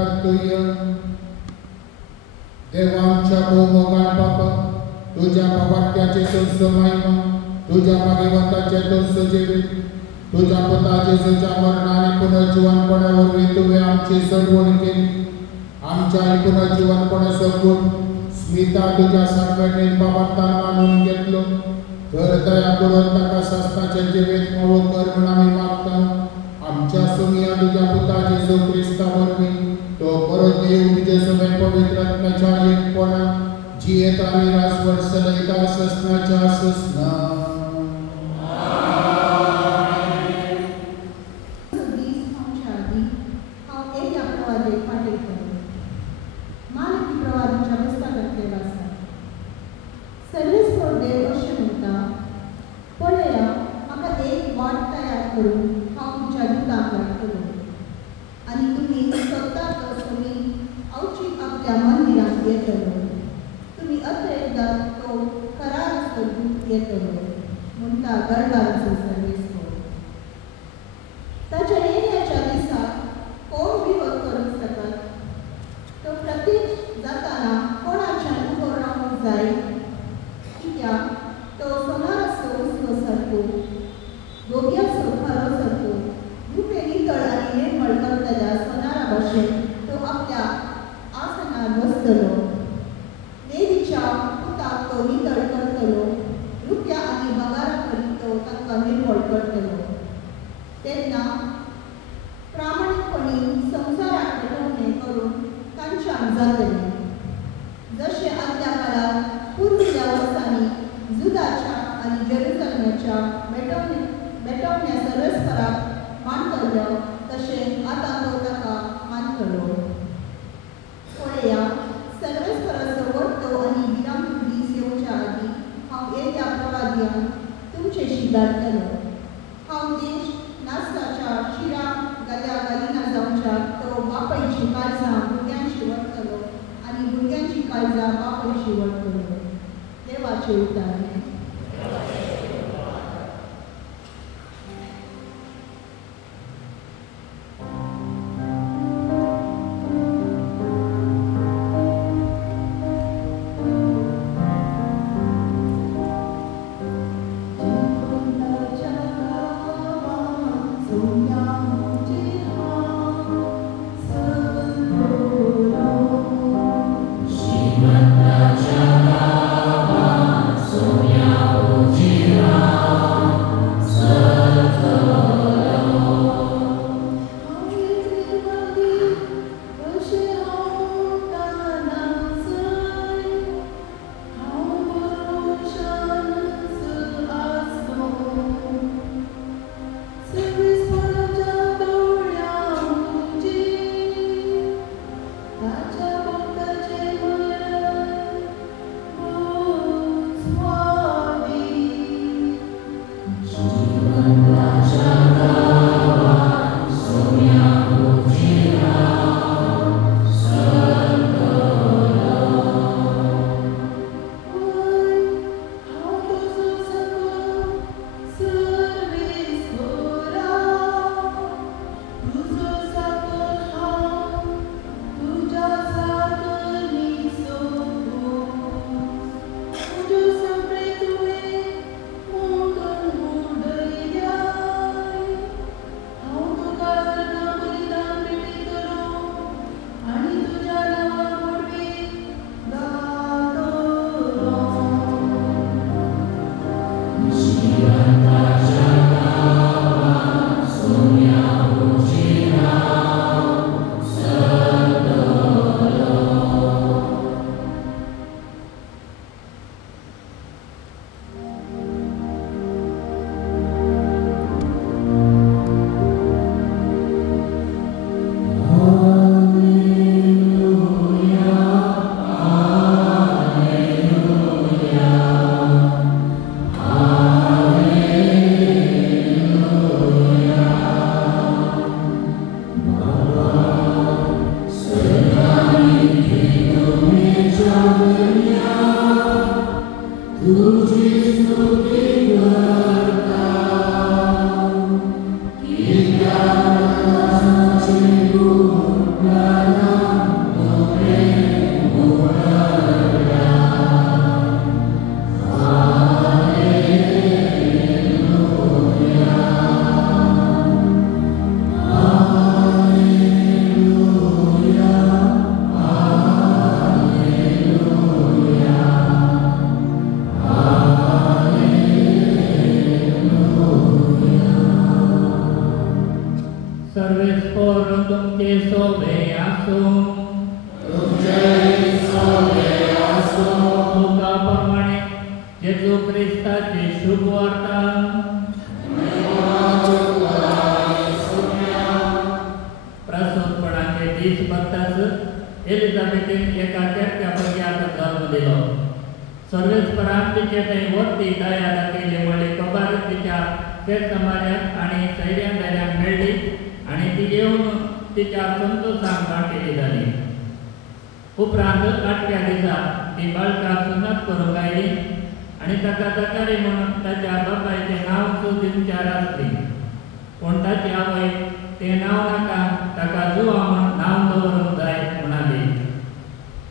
प्रार्थूय. देवांच्या भोवमोगान बाबा, तुझ्या वाक्याचे तुझ महिमा, तुझ्या भागवताचे तुझ जीवित, तुझ्या पुता जेजूच्या मरणाने पुनर्जीवनपणावर तुवे आमची सगवण केली. आमच्या पुनर्जीवनपणा सगवून स्मिता तुझ्या संघटनेत बाबांतान मानून घेतलो. तर दया करून ताका शास्त्राचे जिवीत मोव कर म्हूण आमी मागता. आमच्या सुमिया तुझ्या पुता जेजू क्रिस्ता वरवीं तो परत येऊन तुजे सगळे पवित्र आत्म्याच्या एकपणान जियेत आनी राजवट चलयता ससनाच्या ससना. Sonia एलिझाबेथीन एका तेरत्या भुरग्याक जल्म दिलो. सर्वेस्परान तिचे थंय वरती दया दाखयली वळी खबर तिच्या शेतसमाजाक आनी सैर्यांक मेळ्ळी आनी ती येवन तिच्या संतोशाक वांटेली जाली. उपरांत 8व्या दिसा ती बाळकाक सुन्नत करूंक आयली आनी ताका जकारी म्हणून ताच्या बापायचें नांव सुद्दां विचार आसली. पूण ताची आवय तें नांव नाका, ताका जुवा म्हूण नांव दवरूंक जाय म्हणाली.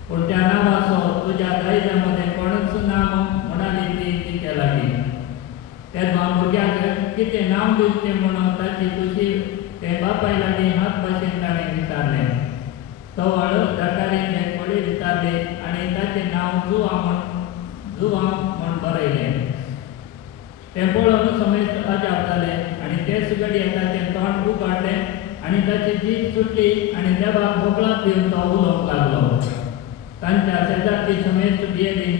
पूण त्या नांवाचो तुज्या दायजा मदें कोणूच ना म्हणाली ती तिचे लागीं. तेन्ना भुरग्याक कितें नांव दिवचें म्हणून ताची खुशी ते बापाय लागीं हात भाशेन ताणें विचारलें. तवळ जकारीन फळी विचारली आनी ताचें नांव जुवा म्हूण बरयलें. तें पळोवन समेस्त अजाप जाले आनी तेच घडये ताचें तोंड उगडलें आनी ताची जीब सुटली आनी देवाक बोगळां दिवन तो उलोवंक लागलो. तांच्या शेजारची समेस्त भियेली.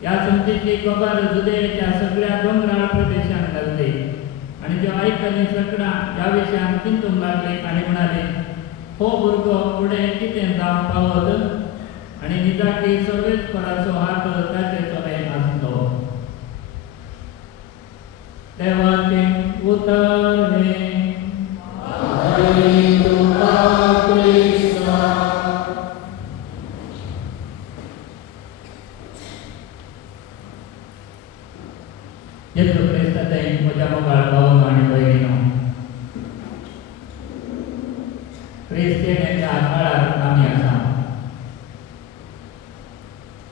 ह्या संतीची खबर जुदेच्या सगळ्या दोंगराळ प्रदेशांत घातली आनी त्यो आयकली सगळां ह्या विशयान चिंतूंक लागली आनी म्हणाली, हो भुरगो फुडें कितें जावंक पावत आनी निजाकी सर्वेस्पराचो हात ताचे चोलें आसलो. देवाचें उतर हें येशू क्रिस्ताचें म्हज्या मोगाळ भावांक आनी भयणीनो, क्रिस्तियेच्या काळार आमी आसा.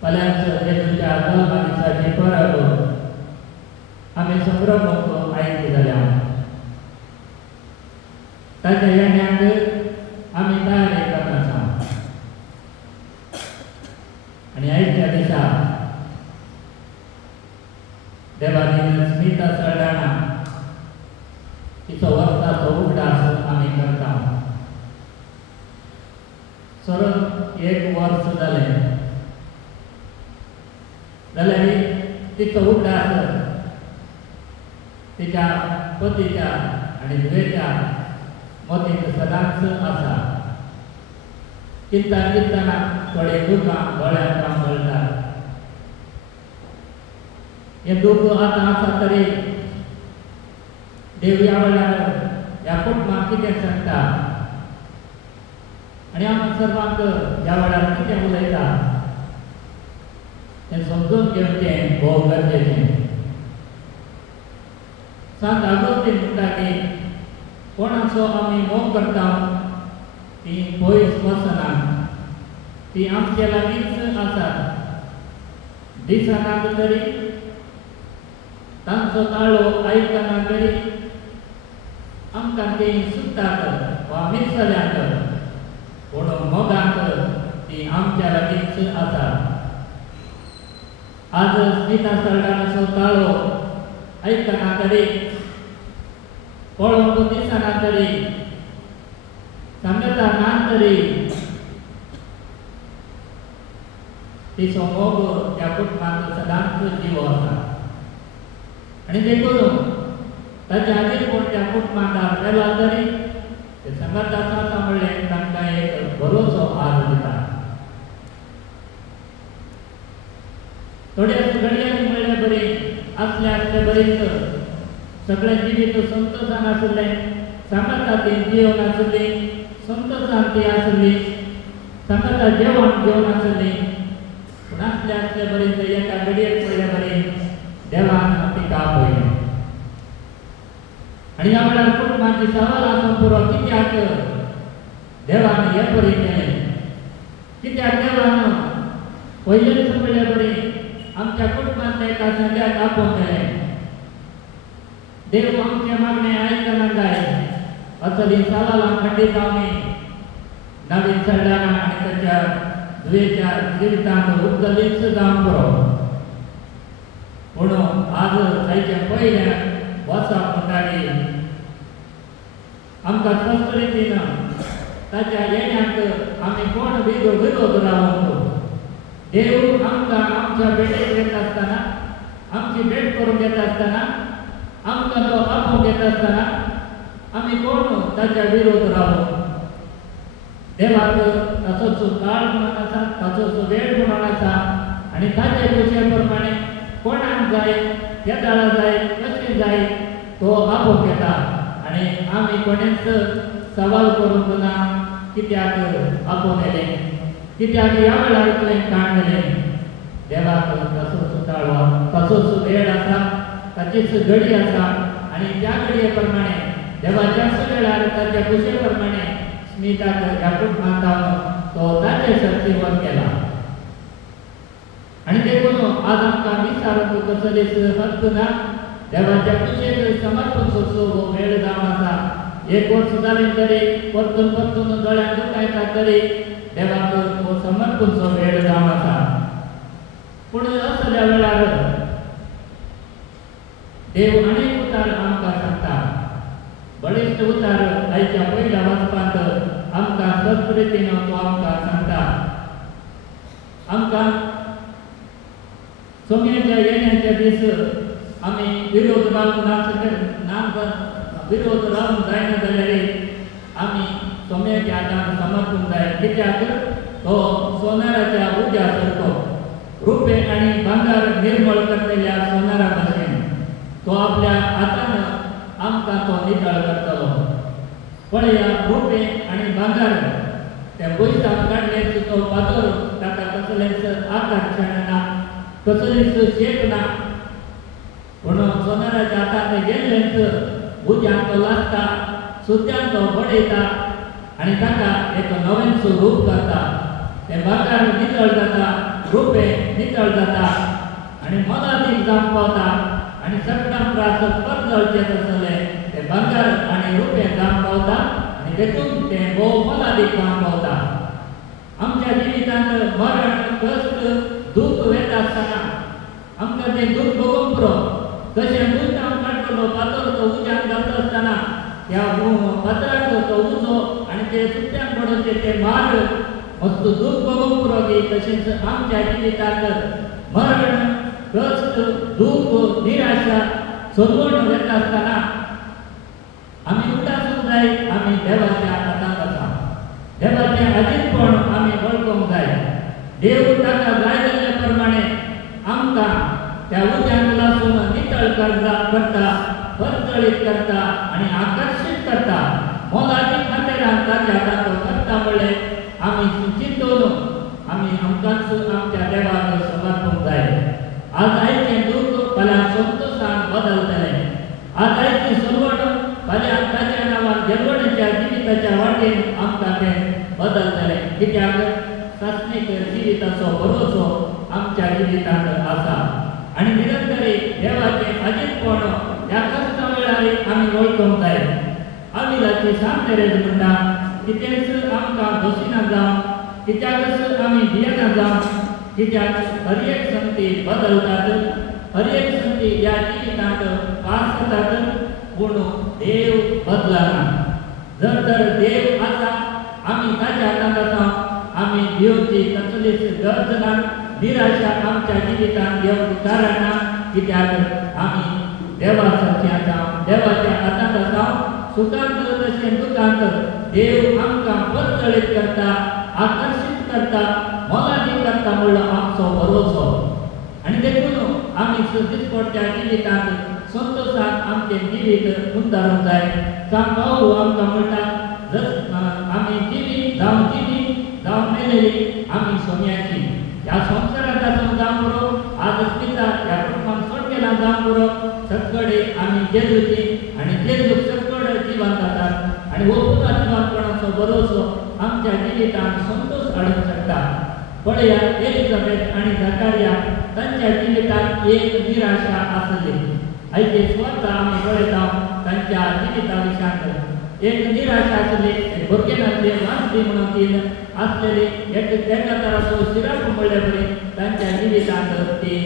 फाल्यांच येशूच्या जल्मा दिसाची परब आमी संभ्रमूंक आयिल्लीं जाल्या. ताच्या येण्याक आमी तयारी करत आसा आनी आयच्या दिसा देवान स्मिता सळडाणा तिचो वर्साचो उगडास आमी करता. सरोन 1 वर्स जालें जाल्यार तिचो उगडास तिच्या पतीच्या आनी धुवेच्या मतींत सदांच आसा. चिंतना थोडे दुखां दोळ्यांत गळटात. हे दूख आतां आसा तरी देव ह्या वेळार ह्या कुटुंबाक कितें सांगता आनी आमी सर्वांक ह्या वेळार कितें उलयता हें समजून घेवचें भोव गरजेचें. सांत आगोस्तीन म्हणटा की कोणाचो आमी मोग करता ती पयस वचना, ती आमचे लागींच आसात. दिसनात तरी, तांचो ताळो आयकना तरी आमकां ती सुट्टात वा मिसल्यात, पूण मोगाक ती आमच्या लागींच आसात. आज स्मिता सळडाणाचो ताळो आयकना तरी, पळोवंक दिसना तरी, सांगता ना तरी तिचो मोग त्या कुटुंबाक सदांच जीव आसा. आनी देखून ताच्या खातीर कोण त्या कुटुंबाक वेला तरी ते सांगता आसा म्हणलें तांकां एक बरोसो आज दिता. थोड्या घडयांनी म्हणलें बरें आसलें बरेंच सगळें जिवीत संतोशान आसलें, सांगता ती जिवन आसली, संतोशान ती आसली, सांगता जेवण घेवन आसली. पूण आसलें बरेंच एका घडयेक पडलें बरें देवान तिका आपयलें. आनी ह्या वेळार कुटुंबाची सवाल आसूं पुरो कित्याक देवान हें बरें केलें, कित्याक देवान पयलेच म्हणलें बरें आमच्या कुटुंबांत एका संध्याक आपोवंक गेलें. देव आमचे मागणें आयकना जाय असली सवालां खंडीत आमी नवीन सळडाणा आनी ताच्या धुवेच्या जिवितांत उखलीच जावंक पुरो. पूण आज ताचे पयल्या वचप म्हणटाली आमकां स्पश्ट रितीन ताच्या येण्याक आमी कोण विरोध रावंक. देव आमकां आमच्या भेटेक येत आसतना, आमची भेट करूंक येत आसतना, आमकां तो आपोवंक येत आसतना आमी कोण ताच्या विरोध रावंक. देवाक तसोच काळ म्हणून आसा, तसोच वेळ म्हणून आसा आणि ताचे कुशे प्रमाणे कोणाक जाय केदाळा जाय कशी जाय तो आपोवप घेता आणि आमी कोणेच सवाल करूंक ना कित्याक आपोवलेले कित्याक ह्या वेळार तुवें काडलेलें देवाक तसोच ताळो तसोच वेळ आसा ताचीच घडी आसा आणि त्या घडये प्रमाणे देवाच्या वेळार ताच्या कुशे प्रमाणे स्मिताक ह्या कुटुंबांत तो ताचे शक्तीवर केला आणि देखून आज आमकां विचारप कसलीच हक्क ना देवाच्या कुशेक समर्पण करचो हो वेळ जावन आसा एक वर्स जालें तरी परतून परतून दोळ्यांत दुखां येता तरी देवाक हो समर्पणचो वेळ जावन आसा पूण असल्या वेळार देव अनेक उतार आमकां सांगता बळिश्ट उतार आयच्या पयल्या वाचपांत आमकां स्पश्ट रितीन तो आमकां सांगता आमकां सोम्याच्या येण्याचे दीस आमी विरोध रावून विरोध रावून जायना जाल्यार आमी सोम्याच्या हातान समर्पूंक जाय कित्याक तो सोनाराच्या उज्या सारको रुपे आनी भांगार निर्मळ करलेल्या सोनारा भशेन तो आपल्या हातान आमकां तो नितळ करतलो पळया रुपे आनी भांगार त्या पयशांक काडले तो पातळ ताका कसलेच आकर्शण ना कसलीच शेप ना पूण सोनाराच्या हातान गेल्लेच उज्यान तो लागता सुद्यान तो बडयता आनी ताका एक नवेंच रूप करता ते भांगार नितळ जाता रुपे नितळ जाता आनी मोलादीक जावंक पावता आनी सगळ्यां त्रास परजळचेच आसले ते भांगार आनी रुपे जावंक पावता आनी देखून ते भोव मोलादीक जावंक पावता आमच्या जिवितांत मरण कश्ट दूख वेता आसतना आमकां तें दूख भोगूंक पुरो कशें उजटावन काडटलो पातळ तो उज्यान घालता आसतना त्या पातळाक तो उजो आनी ते सुट्यान पडोवचे ते मार मस्त दूख भोगूंक पुरो की तशेंच आमच्या जिवितांत मरण कश्ट दूख निराशा सोदवण वेता आसतना आमी उदासूंक जाय आमी देवाच्या हातांत आसा देवाचें अधीनपण आमी वळखूंक जाय देव ताका जाय जाल्ले प्रमाणे आमकां त्या उज्यान लासून नितळ करता परतळीत करता आनी आकर्शीत करता मोलादीक खातीर ताच्या हातांत तो करता म्हणलें आमी चिंतून आमी आमकांच आमच्या देवाक समर्पूंक जाय आज आयचें दूख फाल्यां संतोशान बदलतलें आज आयची सोडवण फाल्यां ताच्या नांवान जेवणेच्या जिविताच्या वाटेन आमकां तें बदलतलें कित्याक शास्त्रीक जिविताचो भरोसो आमच्या जिवितांत आसा आनी निरंतरी देवाचें अजीतपण ह्या कश्टा वेळार आमी वळखूंक जाय आविलाची सांत तेरेज म्हणटा कितेंच आमकां दोशीना जावं कित्याकच आमी भियेना जावं कित्याक हर एक संगती बदलतात हर एक संगती ह्या जिवितांत पास जातात पूण देव बदलना जर तर देव आसा आमी ताच्या हातांत आसा आमी देवची कसलीच गरज ना निराशा आमच्या जिवितांत येवंक कारण ना कित्याक आमी देवा सारकी आसा देवाच्या हातांत आसा सुखांत तशें दुखांत देव आमकां परतळीत करता आकर्शीत करता मोलादीक करता म्हणलो आमचो भरोसो आनी देखून आमी दिसपट्ट्या जिवितांत संतोशान आमचें जिवीत उंदारूंक जाय सांग पावलो आमकां म्हणटा आमी जिवीत जावं मेलेली आमी सोम्याची ह्या संवसारांत आसून जावं पुरो आज पिता ह्या कुटुंबान सोड केला जावं पुरो सगळे आमी जेजूची आनी जेजूक सगळे जिवंत आसात आनी हो पुता जिवंतपणाचो भरोसो आमच्या जिवितांत संतोष हाडूंक शकता पळया एलिझाबेथ आनी झकारिया तांच्या जिवितांत एक निराशा आसली आयचे स्वता आमी पळयता तांच्या जिविता विशयांत एक निराशा आसली भुरगेनातली वांसली म्हणून तीन आसलेली एक तेका तराचो शिराप म्हणले बरी तांच्या जिवितांत ती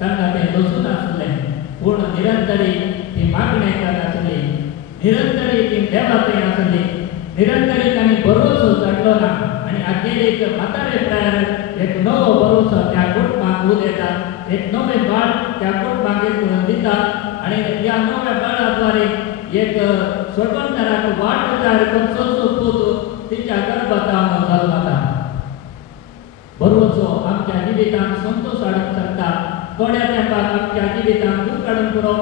तांकां तें दोसून आसलें पूण निरंतरी ती मागणी करत आसली निरंतरी ती देवाचें आसली निरंतरी तांणी भरोसो चडलो ना आनी आखेरेक म्हातारे प्रायर एक नवो भरोसो त्या कुटुंबाक उदेता एक नवें बाळ त्या कुटुंबाक दिता आनी त्या नव्या बाळा द्वारे एक सोडवणदाराक वाट तयार करचो पूत तिच्या गर्भातान जल्मता थोड्या तेंपाक आमच्या जिवितांत दूख काडून पुरो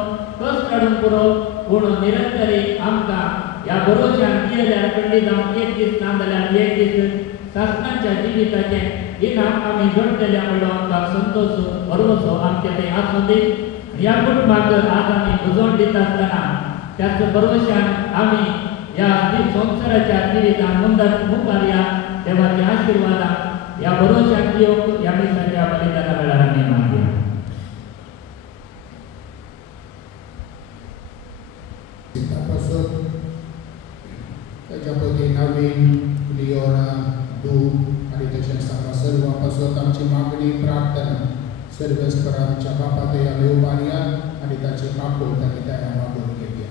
कस काडून पुरो पूण निरंतरी आमकां ह्या भरोश्यान जियेल्यार खंडी जावन एक दीस ना जाल्यार एक दीस सासणांच्या जिविताचें इनाम आमी जोडटले म्हणलो आमकां संतोश भरवसो आमचे थंय आसूं दी. ह्या कुटुंबाक आज आमी भुजोण दिता आसतना त्याच भरवश्यान आमी ह्या संवसाराच्या जिवितांत मुखार या देवाचे आशिर्वादां ह्या भरवश्यान दिवंक ह्या दिसाच्या बलिदाना वेळार आमी मागया. त्याच्या पती नवीन लिओना दू आणि तशेंच आमकां सर्व पासत आमची मागणी प्रार्थना सर्वेस्परांच्या बापा दया येवपानिया आणि ताची मागोत आनी दया मागून घेवया.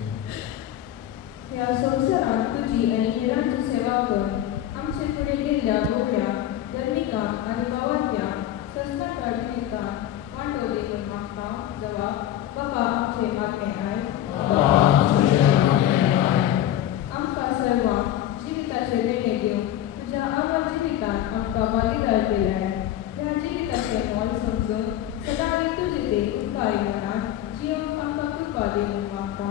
ह्या संवसारांत तुजी आनी हेरांची सेवा कर. आमचे फुडें गेल्ल्या बोबड्या धर्मिका आनी भावांच्या सस्ताच्या जिवितांत वांटो दी म्हूण मागता. जवाब बाबा आमचे मागणे आय. आमकां सर्वांक जिविताचे देणे दिवंक तुज्या अमर जिवितांत आमकां भागीदार केल्यार ह्या जिविताचें मोल समजून सदांच तुजे ते उपकारी मनान जियोंक आमकां कृपा दी म्हूण मागता.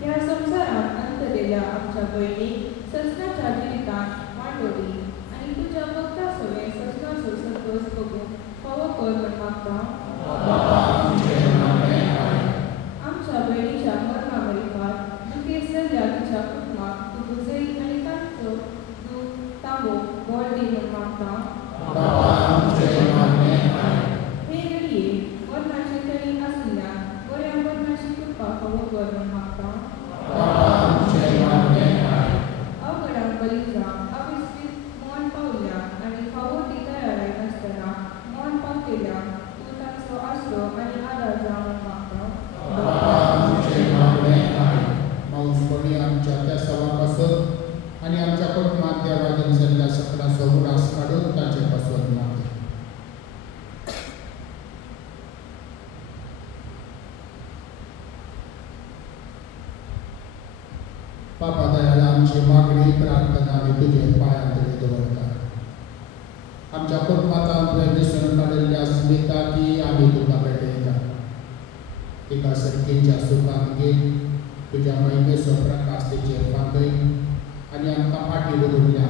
ह्या संवसारांत अंत दिल्या आमच्या भयणीक ससनाच्या जिवितांत वांटो दी आनी तुज्या भक्ता सवें ससनाचो संतोश भोगूंक फावो कर म्हूण मागता. आमच्या भयणीच्या मरणा मरिपार दुखेर सल्ल्या तिच्या कुटुंबाक तूं बुजय आनी तांचो दूख तांबोवंक बळ दी म्हूण मागता. हे घडये मरणाचे तळी आसल्यान बऱ्या मरणाची कृपा फावो कर म्हूण मागता. अवघडांक बली जावंक अविस्वीत मौन पावल्यान आनी फावो ती तयाराय नासतना मौन पावतेल्यान तूं तांचो आसरो आनी आदार जावं म्हूण मागता. माऊसपणी आमच्या त्या सवापासत आणि आमच्या कुटुंबात त्या वादन जाल्ल्या सकलाचो उरास काडून ताचे पासत मागता. बापा दयाळा आमची मागणी प्रार्थना आमी तुजे पांयांत दवरता. आमच्या कुटुंबांतल्यान दिसून काडिल्ल्या स्मिता ती आमी तुका भेटयता. तिका सर्तीच्या सुखांत घे. तुज्या महिमेचो प्रकाश तिचेर बांदय आनी आमकां फाटीं उरिल्ल्या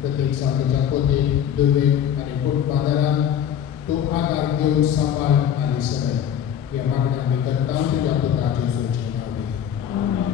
प्रत्येक सावलीच्या पोतेक दुवेक आनी कुटुंबादारांक तूं आदार दिवन सांबाळ आनी सगळे ह्या मागणी आमी करता तुज्या पुता जेजूचे नांवान.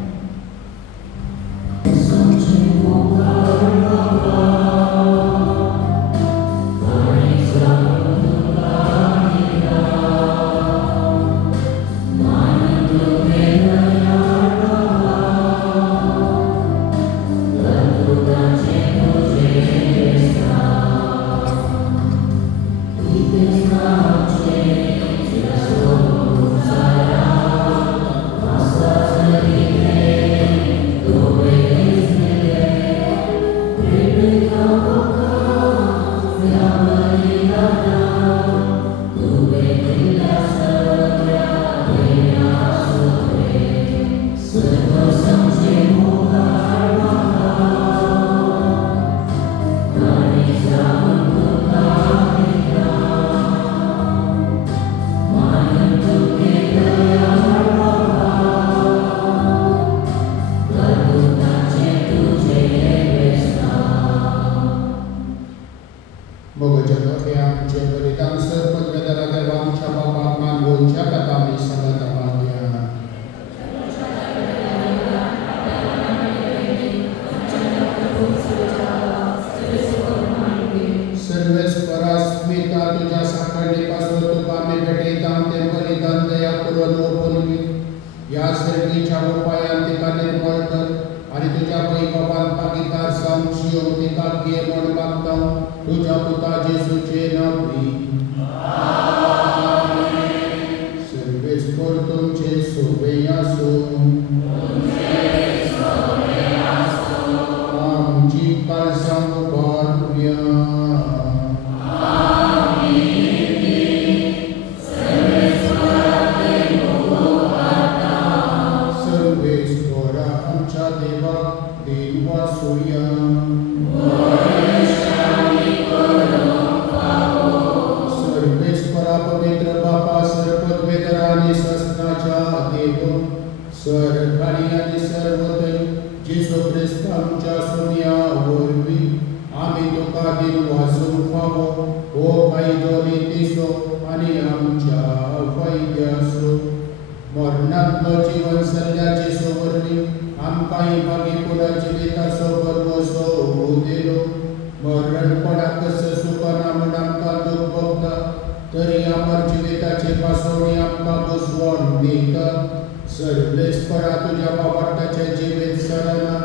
सर्वेस्परा तुझ्या बाबाटाचे जिवीत सरण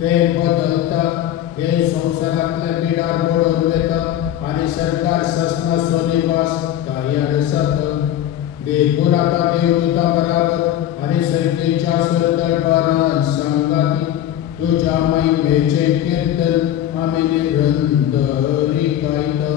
ते बदलता हे संसारातले बिडार मोडून वेता आणि सरकार ससना सोनिवास कार्यार सत देखून आता देवदूता बराबर आणि सैतीच्या सरदरबारां संगाती तुझ्या महिमेचे कीर्तन आम्ही निरंतरी गायता.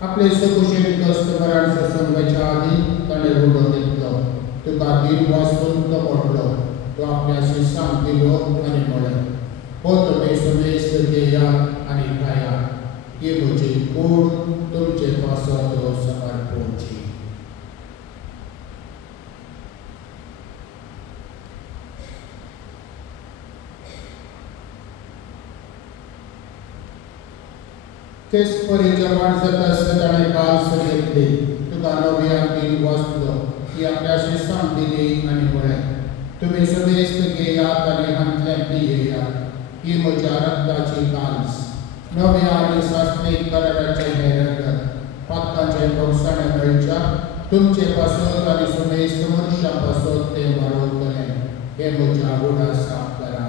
आपले सकुशेने कस्टमरांच्या संघाच्या आधी ताणे रोडून घेतलो. तुका दीन वाचून तो पडलो. तो आपल्याशी सांगितलो आणि म्हणे हो तुम्ही समेस्त घेया आणि खाया ही म्हजी कूड तुमचे पासत समर्पणची. तेच परीच्या माणसात सदाणे काल सगळे तुका नव्या दीन वाचलो की आपल्याशी सांगितली आणि म्हणे तुम्ही समेस्त घेयात आणि हातल्यातली घेयात ही म्हज्या रक्ताची काल्स नव्या आणि शास्त्रीय कराराचे हे रगत पातकांचे भोवसाणे मेळच्या तुमचे पासत आणि समेस्त मनुष्या पासत ते वाडवतले हे म्हज्या गुणा साफ करात.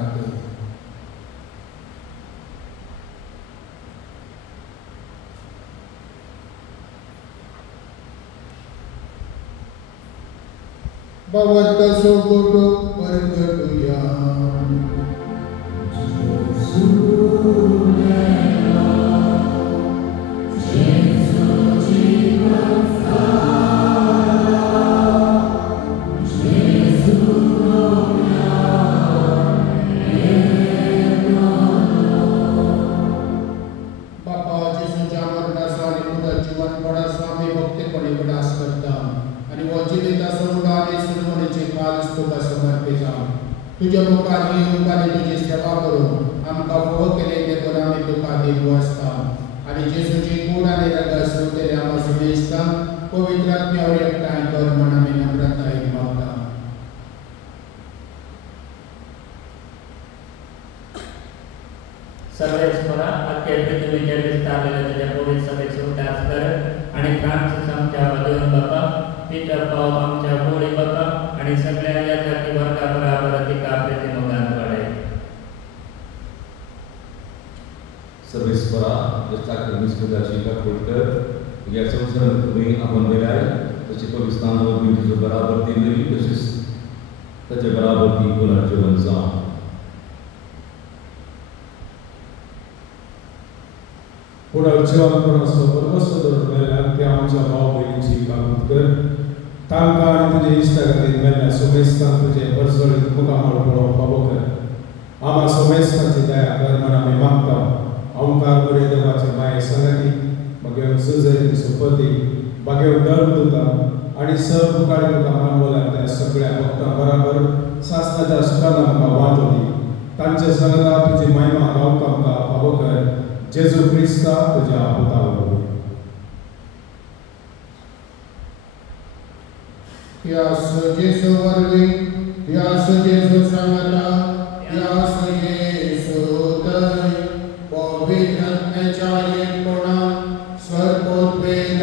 Bawat kasugoto perkeduya तुझ्या मुखारी मुखारी तुझी सेवा करून आमकां फोव केले देखून आमी तुका दीन वाचता आणि जेजूची कूड आनी रगत सवतले आमकां समेस्ता पवित्र आत्म्यावर एकठांय कर म्हण आमी नम्रतायेन मागता. सर्वेस्परा अख्ख्या पृथ्वीच्या विस्तारलेल्या तुझ्या पवित्र सभेचे उदास कर आणि फ्रान्सिस आमच्या देऊन बापा पीटर पाव आमच्या गोळी बापा आणि सगळ्या या जाती वर्गा बराबर अधिकार प्रतिमोगान वाढे. सर्वेस्परा जस्ताक मिस्कुदाची का कोडकर या संसारात तुम्ही आपण वेलाय तशी पवित्रांवर मी तुझं बराबर दिली तशीच त्याच्या बराबर ती कोणा जीवन जा. पुढे जीवनपणाचो बरोबर दवरलेल्या त्या आमच्या भाव भयणीची काकूत कर तांकां आनी तुजे इश्टा खातीर मेल्ल्या सोमेस्तान तुजे बरसळीत मुखामळ पळोवप फावो कर. आम्हा सोमेस्ताची दया कर म्हण आमी मागता. ओंकार बरे देवाचे माये संगती मागीर सुजय सुपती मागीर दरदूता आनी सब मुखार तुका मानवल्या त्या सगळ्या भक्तां बराबर शास्त्राच्या सुखान आमकां वांटोली. तांचे संगता तुजी महिमा गावंक आमकां फावो कर. जेजू क्रिस्ता तुझ्या पुतावरून यास जेसु वर्गी यास जेसु संगता यास जेसु दय पवित्र आत्म्याच्या एकपणा सर्वोत्वेन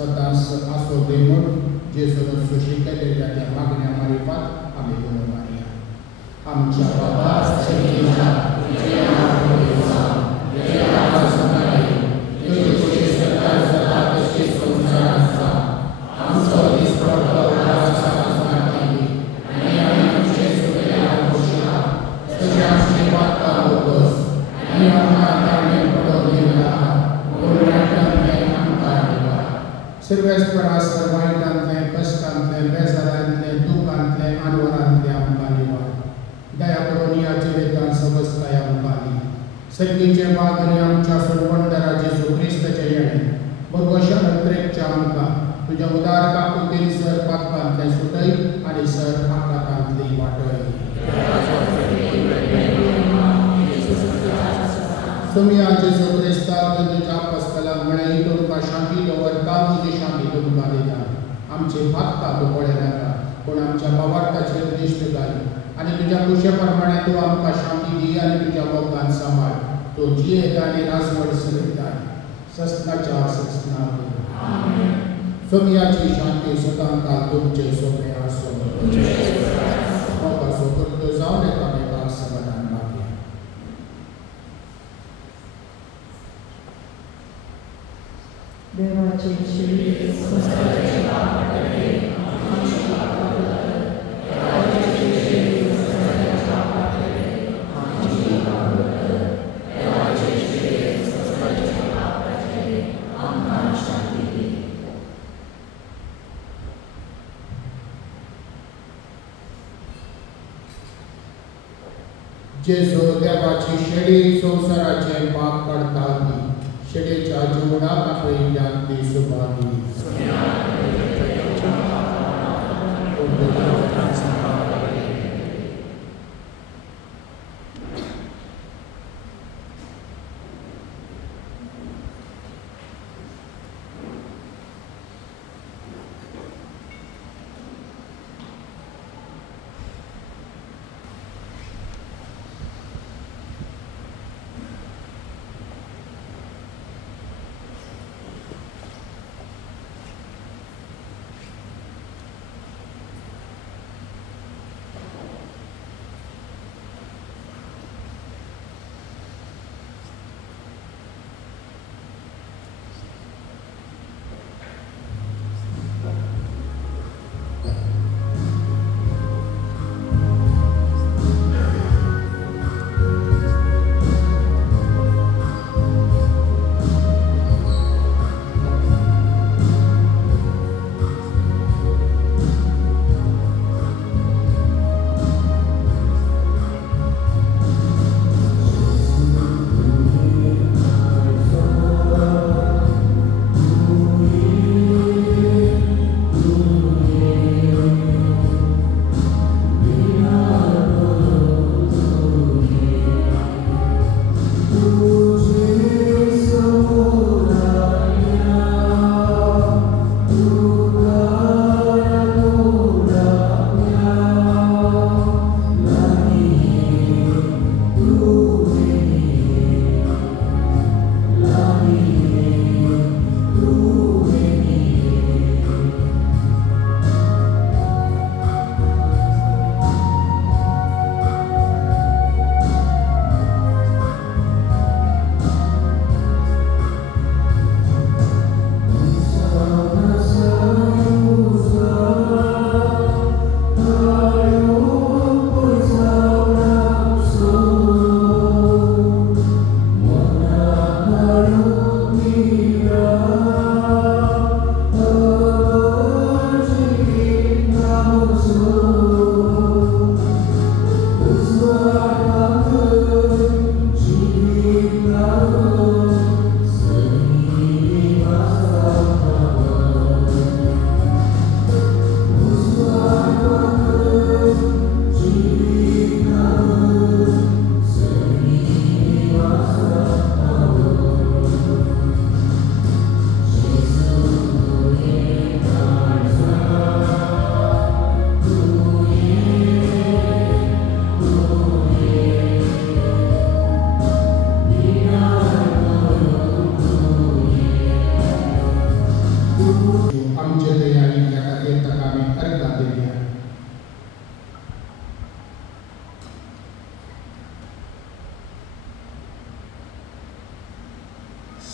सदांच आसो देमून जेजून सुशी केलेल्या त्या मागण्या मारिफात आमी गुण मारया. आमच्या बाबा सगळींच्या तुझे नाव पवित्र जावं, तुझे आकाशांत रावं, तुझी खुशी सदां सदां तशी संवसारांत जावं. आमचो दिसपडटो वरां सदांच मागणी आनी आमी आमचे सगळ्या खुशाल तुझे आमची वार्ता बोगस आनी आमकां ताणें पडोवन दिला पूण वायटांतलें आमकां दिला. सर्वेस्परा वायटांतलें कश्टांतलें बेजारांतलें दुखांतलें आनवरांतलें आमकां निवार. दया करून ह्या जिवितांत समजताय आमकां दी. सगळींचे बाग आनी आमच्या सुरवंदरा जेजू क्रिस्ताचे येणें भगवशा अंतरेकच्या आमकां तुज्या उदार काकुतीन सर पातकांतलें सुटय आनी सर आकांतांतली वाटय. सुमिया जेजू क्रिस्ताक तुज्या अपोस्तलांक म्हळें तुमकां शांती दवरता म्हजी शांती तुमकां दिता. आमची भागता तूं पळय नाका पूण आमच्या भावार्थाचेर दिश्ट घाल आनी तुज्या कुशे प्रमाणे तूं आमकां शांती दी आनी तुज्या मोगान सांबाळ. तूं जियेत आनी राजवट चलयताय सस्ताच्या सस्नाक. सुमियाची शांती सदांकाळ तुमचे सोबे आसूं. मोगाचो करतो जावन एकामेकांक समाधान मागया. देवाचे श्री संस्काराचे पापडे आमची पापडे देवाचे श्री संस्काराचे पापडे आमची पापडे देवाचे श्री संस्काराचे पापडे आमकां शांती दी. जेजू देवाची शेडी संवसाराचे पाप काडटा ती. शेडेच्या जिवणाक आपयल्यान ती सुभा दी.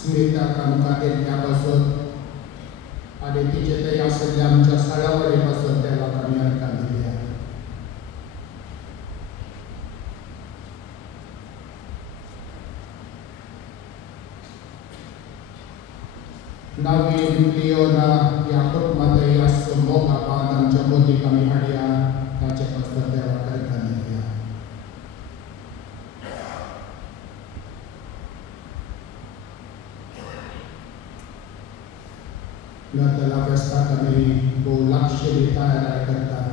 स्मिताक आमकां दिल्ल्या पासून आनी तिचे थंय आशिल्ल्या आमच्या सळावळे पासून त्या लोकांनी आमकां दिल्या. नवीन लिओना ह्या कुटुंबात ह्या मोगापान आमच्या मोदीक आमी हाडया ताचे पासून देवा करता दिल्या. नाताला फेस्ताक आमी भोव लागशिल्ली तयारी करतात.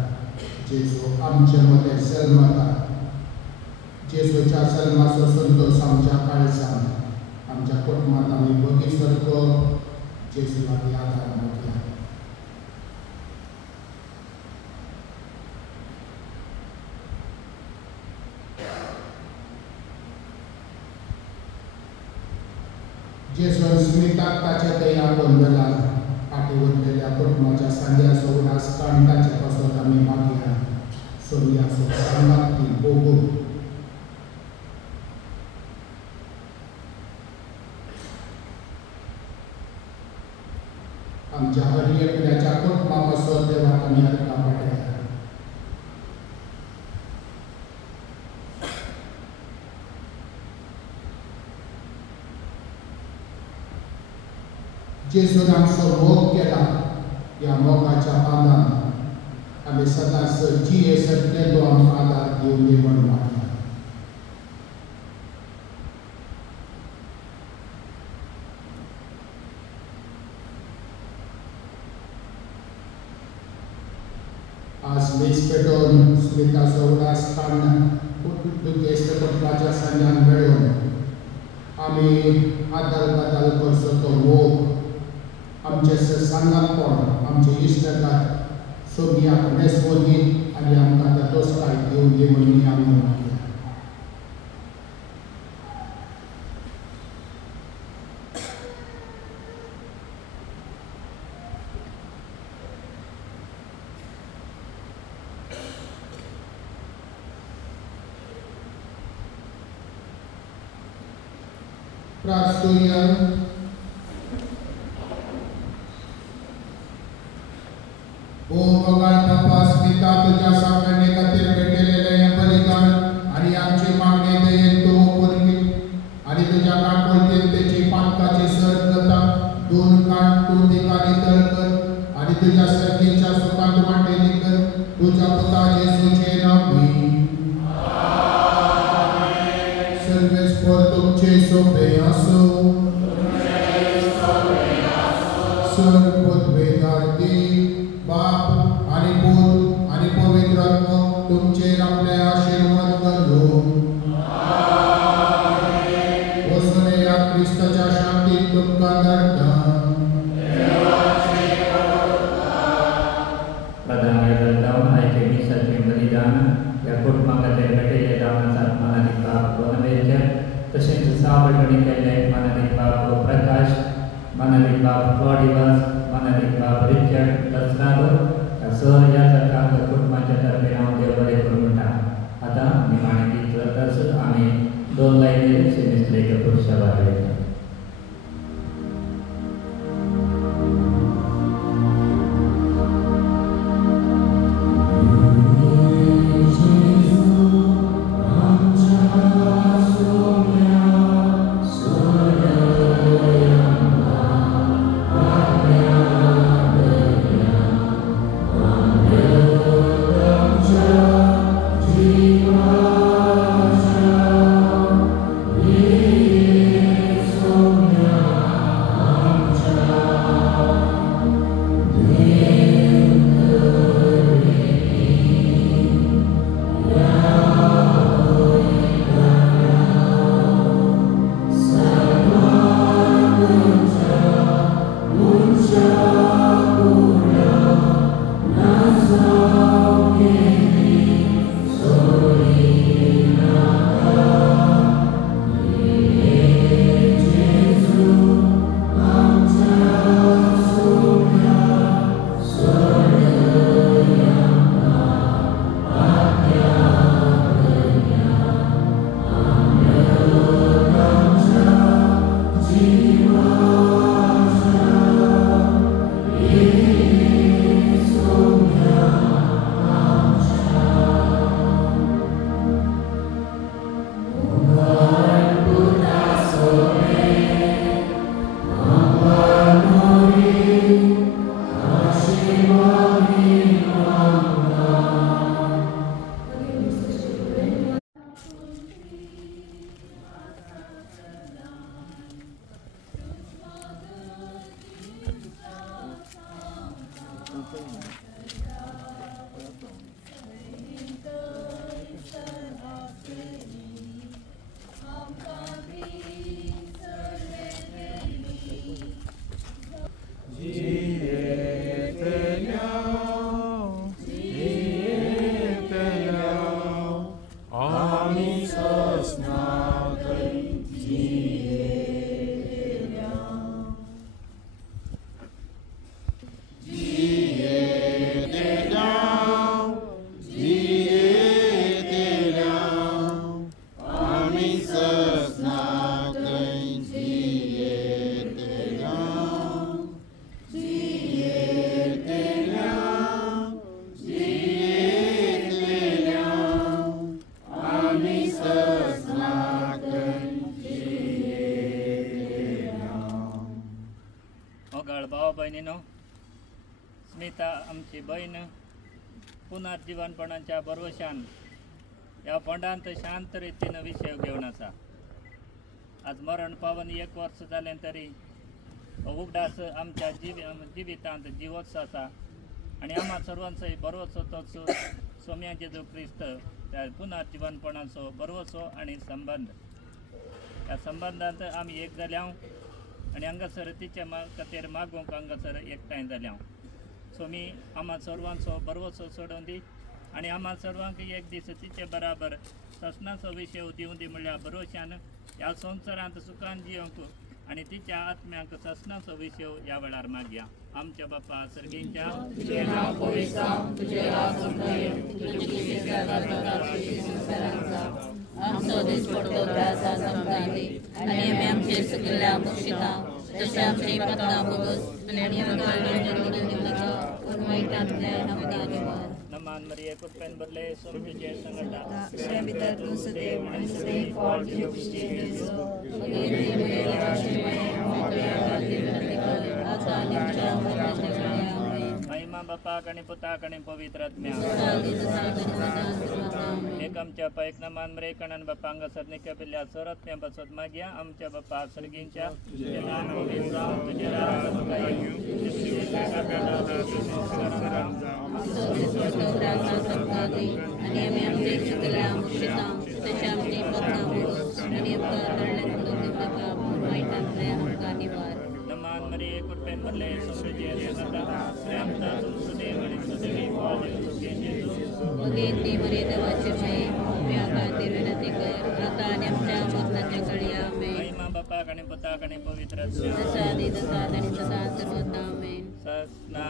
जेजू आमचे मदें जल्मता. जेजूच्या जल्माचो संतोश आमच्या काळजांत आमच्या कुटुंबात आमी बगी सारको जेजू लागीं आदार मागया. जेजून स्मिताक ताचे थंय आपोवन गेला. फाटीं उरलेल्या कुटुंबाच्या सांग्याचो उडास काण ताचे पासून आमी मागया. सोमयाचो सांगाती बोगू आमच्या हर एकल्याच्या कुटुंबा पासून देवाक आमी आर्गां पाठया. जेजून आमचो मोग केला. ह्या मोगाच्या बांदान आमी सदांच जिये सत्तेलो आमकां आदार दिवं दी म्हूण मागया. आज मीस पेटोवन स्मिताचो उडास काडून दुखेस्त कुटुंबाच्या सांग्यान मेळून आमी आदल बदल करचो तो मोग आमचे सांगातपण आमचे इश्टकार सोमयाक नेसवोदी आनी आमकां त्या दोस्ताय दिवं दी म्हणून आमी मागया. प्रार्थूया. ओ भगवान बाप्पा, स्मिता तुझ्या सामने खातीर भेटलेले हे बलिदान आनी आमची मागणी दयेन तूं ओपून घे आनी तुज्या काणकोळतीन तेची पातकाची सर्त जाता. दोन काण तूं तिका नितळ कर आनी तुज्या सर्तीच्या सुखांत वांटेली कर. तुज्या पुता जेजूचे नांवी. सर्वेस्पर तुमचे सोपे आसूं. सर्वोद्वेगार्थी बाप आनी पूत आनी पवित्र आत्मा तुमचेर आपले आशीर्वाद घालूं. वचून या क्रिस्ताच्या शांतीत तुमकां धाडटा. प्रधान जावन आयचे दिसाचे बलिदान ह्या कुटुंबा खातीर भेटयले जावन आसात. मनानी पाप बनवेचे तशेंच सावळणी केल्ले मनानी पाप प्रकाश, मनानी पाप दिवस, मनानी पाप रिचर्ड दसनागर ह्या सरकार कुटुंबाच्या तर्फे हांव देव बरें करूं म्हणटा. आतां निमाणें गीत जाताच आमी 2 लायनी सिनेस्लेक पुरुशा वाजयता. Yes. स्मिता आमची बहीण पुनर्जीवनपणाच्या भरवशान ह्या फंडांत शांत रितीन विषय घेवन आसा. आज मरण पावन 1 वर्ष जालें तरी उगडास आमच्या जिवितांत जिवोत्सव आसा आनी आम्हा सर्वांचोय बरोसो तोच सोम्या जेजू क्रिस्त त्या पुनर्जीवनपणाचो बरोसो आनी संबंध. ह्या संबंधांत आमी एक जाल्या आनी हांगासर तिच्या खातीर मागूंक हांगासर एकठांय जाल्या. सो मी आम्हा सर्वांचो बरोसो सोडून दी आनी आम्हा सर्वांक एक दीस तिचे बराबर ससनाचो विषय दिवं दी म्हणल्यार भरोशान ह्या संवसारांत सुखान जियोंक आनी तिच्या आत्म्याक ससनाचो विषय ह्या वेळार मागया. आमच्या बापा सर्गींच्या तुझे नाव पवित्र जावं, तुझे राज संपये, तुझी इच्छा जाता तशी संसारांत जावं. आमचो दीस पडटो त्रासा समजाली आनी आमी आमचे सगळ्या मुक्षिता तशें आमची पत्ता बोगस आनी आमकां वायटांतल्यान आमकां निवार. नमान मरिये कृपेन बदले सोमचे संगता तुझे भितर तूं सदैव आनी सदैव फळ दिवं पुष्टी जेजू भगवती मरिये राशिमये आमच्या खातीर विनंती कर आता आनी आमच्या मरणाच्या वेळार आमेन. महिमा बापाक आनी पुताक आनी पवित्र आत्म्याक एक आमच्या पायक नमान मरे कणन बापा हांगासर निकपिल्ल्या सरात्म्या बसत मागया. आमच्या बापा सर्गींच्या तुझे नाम पवित्र जावं, तुझे राज संपये, तुझी इच्छा जाता तशी संसारांत जावं. आनी आमी आमचे सगळ्या मुक्षिता तशें आमची पत्ता बोगस आनी आमकां नाका वायटांतल्यान आमकां निवार. नमान मरिये कृपेन बदले सोमचे संगता आमचा सदैव आनी सदैव फळ दिवं जेजू भगवती मरिये देवाची माये आमच्या खातीर विनंती कर आता आनी आमच्या मरणाच्या वेळार आमेन. महिमा बापाक आनी पुताक आनी पवित्र आत्म्याक तसादी तसाद आनी सदां सर्वदा आमेन. ससना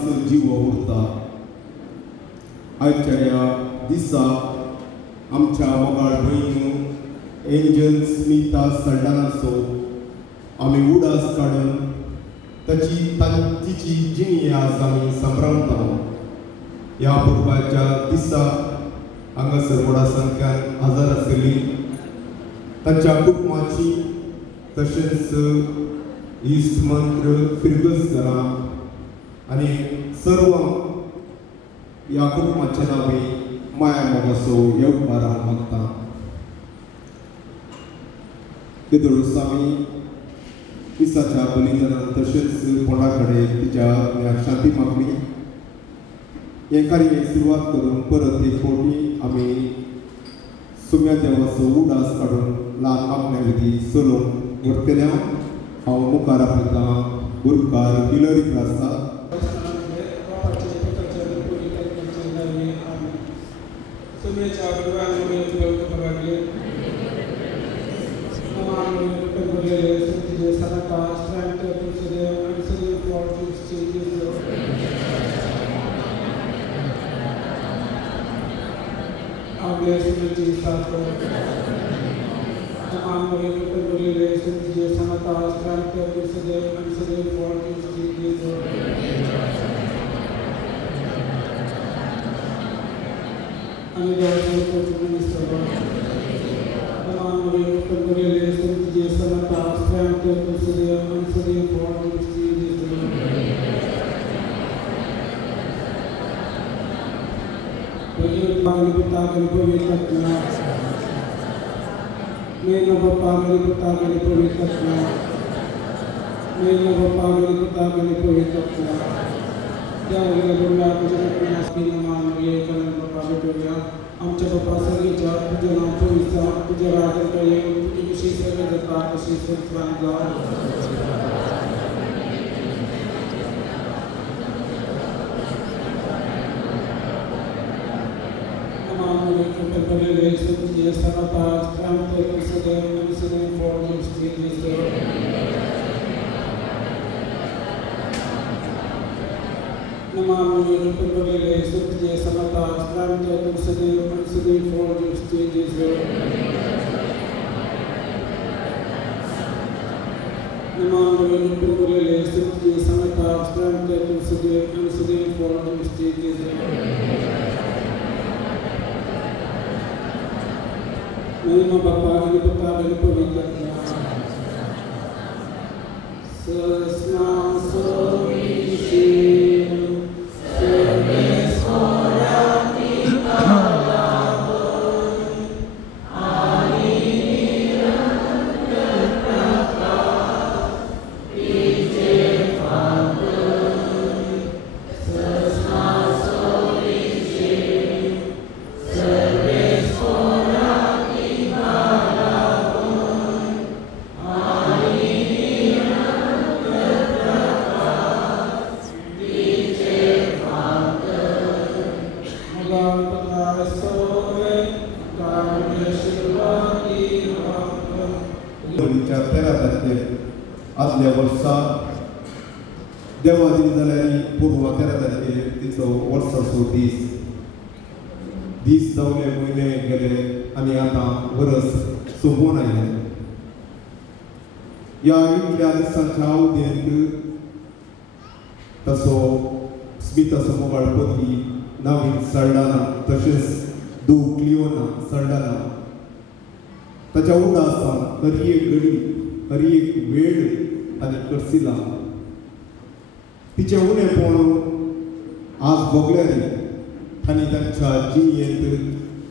सदांच जीव उरता। आयच्या ह्या दिसा आमच्या मोगाळ भयण एंजल स्मिता सल्डानाचो आमी उडास काडून तिची जिणी आज आमी सांबाळटा। ह्या पुरबाच्या दिसा हांगासर व्हडा संख्यान हजर आसली तांच्या कुटुंबाची तशेंच इश्ट मंत्र फिरगस घरां आनी सर्व ह्या कुटुंबाच्या नांवे माया मोगाचो येवकारां मागता। देदोळूस आमी इसाच्या बलिदानान तशेंच कोणा कडेन तिच्या शांती मागली। हे कार्य सुरवात करून परत एक फावटी आमी सुम्या देवाचो उडास काडून ल्हान आपल्या विधी चलोवंक व्हरतल्या। हांव मुखार आपयता गुरकार हिलरी क्लासा। आमच्या बाबा सगळीच्या तुझ्या नाव चोवीसा तुझ्या राजाकडे येऊन तुझी विशेष सगळं जाता अशी संस्कार आदल्या वर्सा देवा दिन जाल्यार पूर्व 13 तारखेर तिचो वर्साचो दीस जावले म्हयने गेले आनी आतां वर्स सोंपून आयलें। ह्या इतल्या दिसांच्या अवधेंत तसो स्मिताचो मोगाळ पती नवीन सल्डाना तशेंच धूव क्लिओना सल्डाना ताच्या उडासान हर एक घडी हर एक वेळ आनी करसिला तिचे उणेपण आज भोगल्यारी तांणी तांच्या जिणेंत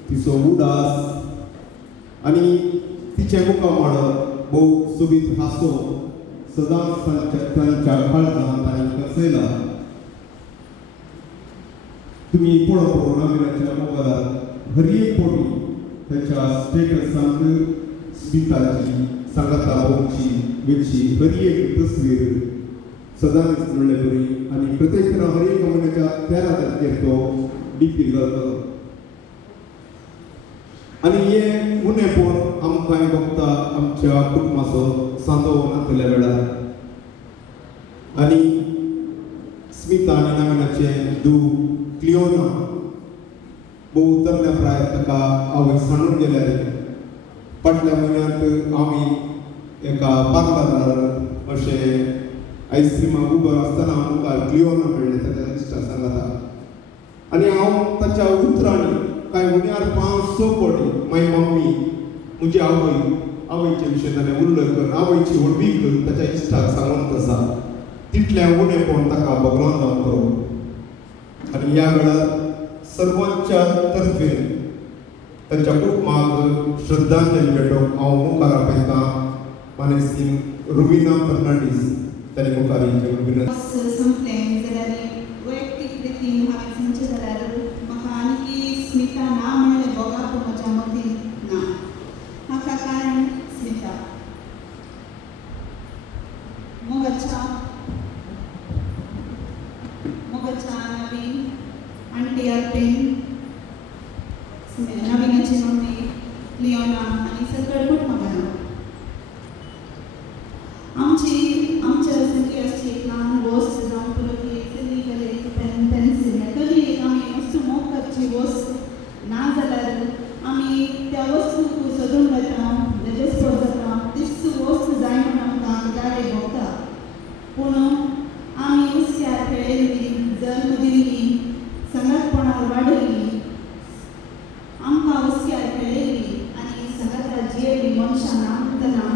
तिचो उडास आनी तिचे मुखामळ भोव सोबीत हांसो सदांच तांच्या काळजांत तांणी कसयला। तुमी पळोवंक नविनाच्या मोबायलार हर एक फावटी तांच्या स्टेटसांत स्मिताची सांगाता भोवची वेची हर एक तस्वीर सदांच म्हणले बरी आनी प्रत्येक हर एक म्हयन्याच्या 13 तारखेर तो डीपी घालतलो आनी हे उणेपण आमकां बघता आमच्या कुटुंबाचो सांदो नातल्या वेळार आनी स्मिता आनी नवीनाचे धूव क्लिओना भोव तरण्या प्रायात ताका आवय सांडून गेल्यार फाटल्या म्हयन्यांत आमी एका पार्लरार अशें आयस्क्रीमाक उबो आसतना मुखार क्लिओना मेळ्ळें ताच्या इश्टा सांगाता आनी हांव ताच्या उतरांनी कांय उण्यार 5-6 फावटी माय मम्मी म्हजी आवयचे विशयी ताणें उल्लेख करून आवयची व्हडवीक ताच्या इश्टाक सांगून आसा तितलें उणेपण ताका भगवान जावन करूं आनी ह्या वेळार सर्वांच्या तर्फेन ताच्या कुटुंबाक श्रद्धांजली भेटोवंक हांव मुखार आपयतां मानेस्तीन रुबिना फर्नांडीस ताणें मुखार विनंती संपलें जाल्यार वैयक्तीक रितीन हांवें सांगचें जाल्यार म्हाका आनी स्मिता ना म्हणलें बोगाप म्हज्या मतीन ना म्हाका कारण स्मिता मोगाच्या नवीन आंटी आर्पेन नवीनाची मम्मी लिओना आनी सगळे कुटुंबान आमच्या सगळी अशी एक ल्हान वस्त जावन पुरो की सगळी कडेन पेन्सिल तरी एक आमी वस्तू मोग करची वस्त ना जाल्यार आमी त्या वस्तूक सोदून वता डेस्पो जाता तीच वस्त जाय म्हणून आमकां गाडी भोंवता पूण आमी उस्त्यार खेळिल्ली जल्म दिल्ली संगतपणान वाडयली आमकां उस्त्यार खेळिल्ली आनी संगतार जियेली मनशां ना म्हणटना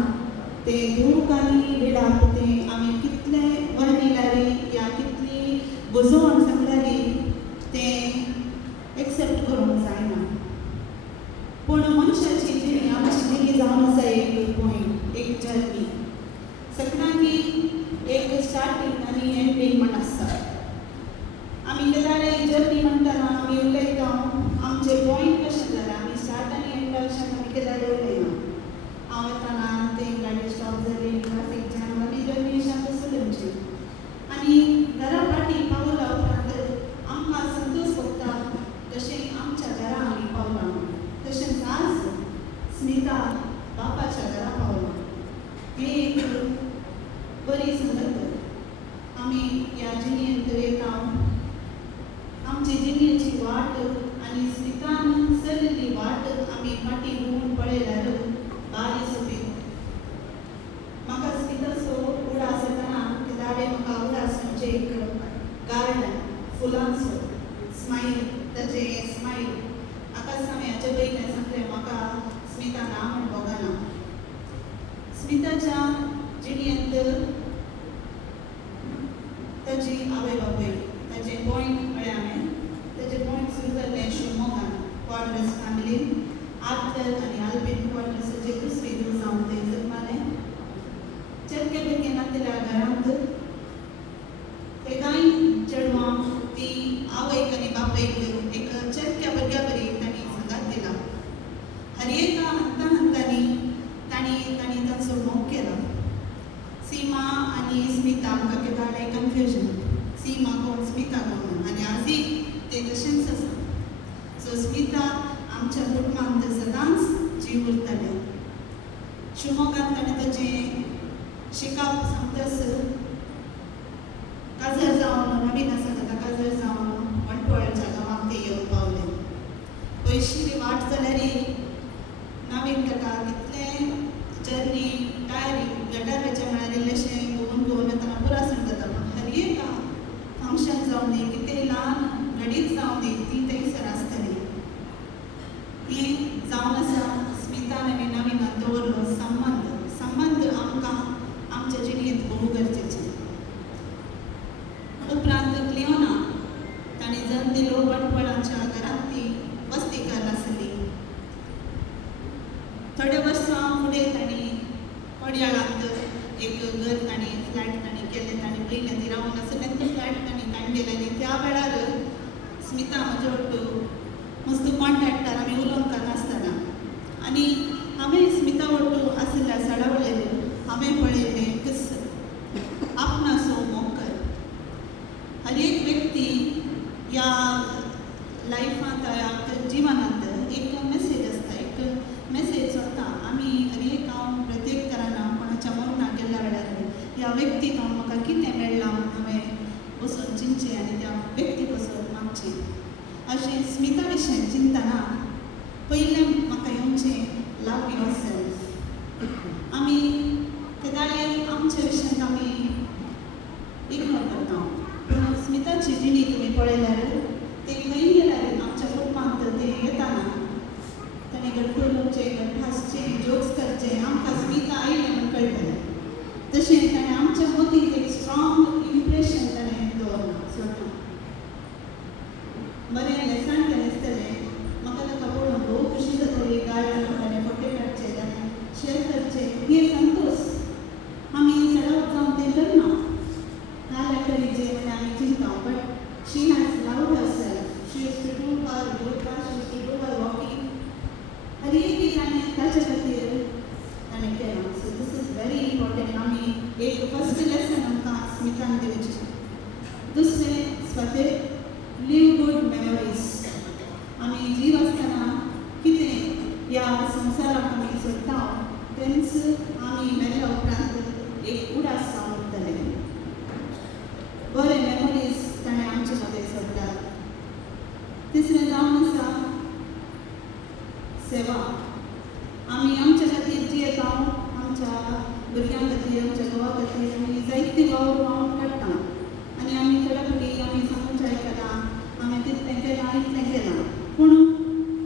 ते दूख आनी विडाप ते आमी कितले वर्णिल्यारी या कितली बुजोवन सांगल्यारी ते एक्सेप्ट करूंक जायना पूण मनशाची जिणी आमची जिणी जावन आसा एक पॉयंट एक जर्नी सगळ्यांनी एक स्टार्टींग आनी एंडींग म्हण आसता आमी केदाळे जर्नी म्हणटना आमी उलयता आमचे पॉयंट कशें जालें आमी स्टार्ट आनी एंड अशें आमी केदाळे उलयना हांव येताना ते गाडी स्टॉप जाली ट्राफीक जॅम आनी जर्नी अशें तसली आमची आनी घरा फाटी पावला उपरांत आमकां संतोश भोगता जशें आमच्या घरा आमी पावला तशेंच आज स्मिता बापाच्या घरा पावला ही एक बरी संगत आमी ह्या जिणेंत येता आमची जिणेची वाट आनी स्मितान चलिल्ली वाट आमी फाटी घुंवून पळयल्यार बारी सोंपी म्हाका स्मिताचो उडास येताना केदाळे म्हाका उडास म्हणजे एक गार्डन फुलांचो स्मायल ताचे स्मायल आकाश हांवें पयलें सांगलें म्हाका स्मिता ना म्हण बोगाना स्मिताच्या जिणेंत ताची आवय बापूय ताचे पॉयंट म्हळ्यार हांवें ताचे पॉयंट सुरू जाल्ले शिवमोगान क्वॉर्टर्स फॅमिलीन आर्तर आनी आल्पिन क्वॉर्टर्साचे दुसरी दीस जावन ते जल्मालें चरके बेके नातेल्या घरांत ते कांय चेडवां ती आवयक आनी बापयक एक चरक्या भुरग्या बरी तांणी संगात दिला हर एका हंतांनी तांणी ताचो मोग केला सीमा आनी स्मिता आमकां केदाळे कन्फ्युजन सीमा कोण स्मिता कोण आनी आजूय ते तशेंच आसा सो स्मिता आमच्या कुटुंबांत सदांच जीव उरताले शिवमोगांत ताणें ताचें शिकप सांगतास काजर जावन नवीन आसा ताका काजर जावन वणपळच्या गांवांत ते येवंक पावले पयशीं वाट जाल्यार नवीन ताका कितले जर्नी टायरी गटाराच्या म्हळ्यार इल्लेशें घुंवून येताना पुरासन जाता हर एक फंक्शन जावन दी कितें ल्हान घडीच जावन दी ती थंयसर आसतली ही जावन आसा स्मितान आनी नवीनान दवरलो संबंध आमकां आमच्या जिणेंत भोव गरजेचे उपरांत लिओना ताणें जल्म दिलो वणपळाच्या घरांत ती वस्तीकार आसली थोडे वर्सां फुडें ताणें पडयाळांत एक घर ताणें फ्लॅट ताणें केलें ताणें पयलें ती रावून आसलें तें फ्लॅट ताणें काडलें आनी त्या वेळार स्मिता म्हजे वट्टू मस्त कॉन्ट्रॅक्टर आमी उलोवंक नासतना आनी हांवें स्मिता वट्टू आसल्या सडावळेर हांवें पळयलें कस आपणाचो मोग कर हर एक व्यक्ती ह्या लायफांत ह्या जिवनांत एक मेसेज आसता एक मेसेज सोडटा आमी हर एक हांव प्रत्येक तरान कोणाच्या मरणाक गेल्या वेळार ह्या व्यक्तीक हांव म्हाका कितें मेळ्ळां हांवें बसून चिंतचें अशें स्मिता विशयी चिंतना पयलें म्हाका येवचें लव युअरसेल्फ. आमी केदाळे आमचे विशयी आमी इग्नोर करता. पूण स्मिताची जिणी तुमी पळयल्यार ते खंय गेल्यार आमच्या कुटुंबांत ते येताना ताणें घट उलोवचें, घट हांसचें, जोक्स करचें, आमकां स्मिता आयलें म्हूण कळटलें. तशें ताणें आमच्या मतींत एक स्ट्रॉंग इम्प्रेशन ताणें दवरना सोडना. बरें लेसन केलें दिसतलें. म्हाका ताका पळोवन भोव खुशी जाताली. गार्डनांत ताणें फोटे काडचे, ताणें शेअर करचे, ही संतोश. आमी चडावत जावन तें करना. नाल्यार तरी जे आमी चिंता. But she has loved herself. She use to do her yoga, she use to do her walking. हर एक ताणें ताचे खातीर ताणें केलां. So this is very important. आमी एक फर्स्ट लेसन आमकां स्मितान दिवचें. दुसरें स्वतेक लीव गूड मेमरीज. आमी जीव आसतना कितें ह्या संवसाराक आमी सोडटा तेंच आमी मेल्या उपरांत एक उडास जावन उरतलें. बरे मेमरीज ताणें आमचे मदें सोडल्यात. तिसरें जावन आसा सेवा. आमी आमच्या खातीर जियेता, आमच्या भुरग्यां खातीर, आमच्या घोवा खातीर आमी जायते वावर वावून काडटा. आनी आमी थोड्या फावटी आमी सांगूंक आयकलां आमी तितलें केलां इतलें केलां. पूण